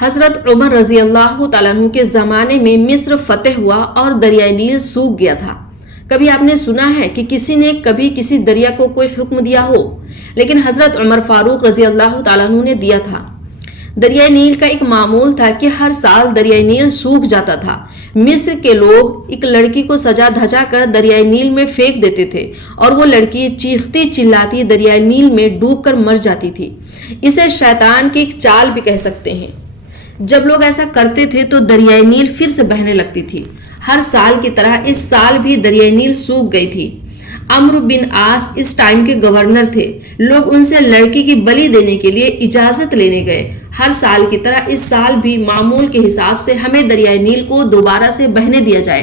حضرت عمر رضی اللہ تعالیٰ عنہ کے زمانے میں مصر فتح ہوا اور دریائے نیل سوکھ گیا تھا۔ کبھی آپ نے سنا ہے کہ کسی نے کبھی کسی دریا کو کوئی حکم دیا ہو؟ لیکن حضرت عمر فاروق رضی اللہ تعالیٰ عنہ نے دیا تھا۔ دریائے نیل کا ایک معمول تھا کہ ہر سال دریائے نیل سوکھ جاتا تھا۔ مصر کے لوگ ایک لڑکی کو سجا دھجا کر دریائے نیل میں پھینک دیتے تھے اور وہ لڑکی چیختی چلاتی دریائے نیل میں ڈوب کر مر جاتی تھی۔ اسے شیطان کی ایک چال بھی کہہ سکتے ہیں۔ جب لوگ ایسا کرتے تھے تو دریائے نیل پھر سے بہنے لگتی تھی۔ ہر سال کی طرح اس سال بھی دریائے نیل سوکھ گئی تھی۔ عمرو بن عاص اس ٹائم کے گورنر تھے۔ لوگ ان سے لڑکی کی بلی دینے کے لیے اجازت لینے گئے۔ ہر سال کی طرح اس سال بھی معمول کے حساب سے ہمیں دریائے نیل کو دوبارہ سے بہنے دیا جائے۔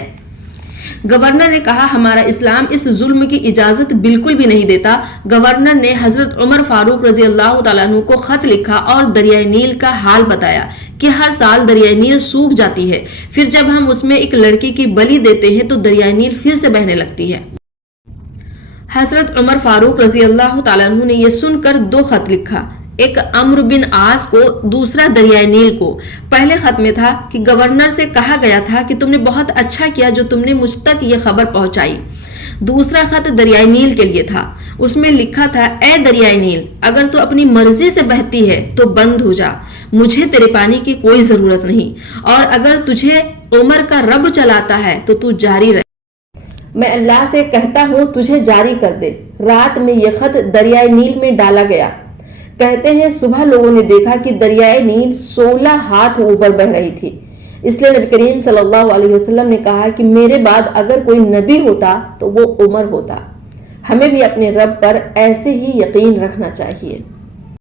گورنر نے کہا ہمارا اسلام اس ظلم کی اجازت بالکل بھی نہیں دیتا۔ گورنر نے حضرت عمر فاروق رضی اللہ تعالیٰ عنہ کو خط لکھا اور دریائے نیل کا حال بتایا کہ ہر سال دریائے نیل سوکھ جاتی ہے، پھر جب ہم اس میں ایک لڑکی کی بلی دیتے ہیں تو دریائے نیل پھر سے بہنے لگتی ہے۔ حضرت عمر فاروق رضی اللہ تعالیٰ عنہ نے یہ سن کر دو خط لکھا، ایک عمرو بن عاص کو، دوسرا دریائے نیل کو۔ پہلے خط میں تھا کہ گورنر سے کہا گیا تھا کہ تم نے بہت اچھا کیا جو تم نے مجھ تک یہ خبر پہنچائی۔ دوسرا خط دریائے نیل کے لیے تھا۔ اس میں لکھا تھا اے دریائے نیل، اگر تو اپنی مرضی سے بہتی ہے تو بند ہو جا، مجھے تیرے پانی کی کوئی ضرورت نہیں، اور اگر تجھے عمر کا رب چلاتا ہے تو تو جاری رہے۔ میں اللہ سے کہتا ہوں تجھے جاری کر دے۔ رات میں یہ خط دریائے نیل میں ڈالا گیا۔ کہتے ہیں صبح لوگوں نے دیکھا کہ دریائے نیل 16 ہاتھ اوپر بہ رہی تھی۔ اس لیے نبی کریم صلی اللہ علیہ وسلم نے کہا کہ میرے بعد اگر کوئی نبی ہوتا تو وہ عمر ہوتا۔ ہمیں بھی اپنے رب پر ایسے ہی یقین رکھنا چاہیے۔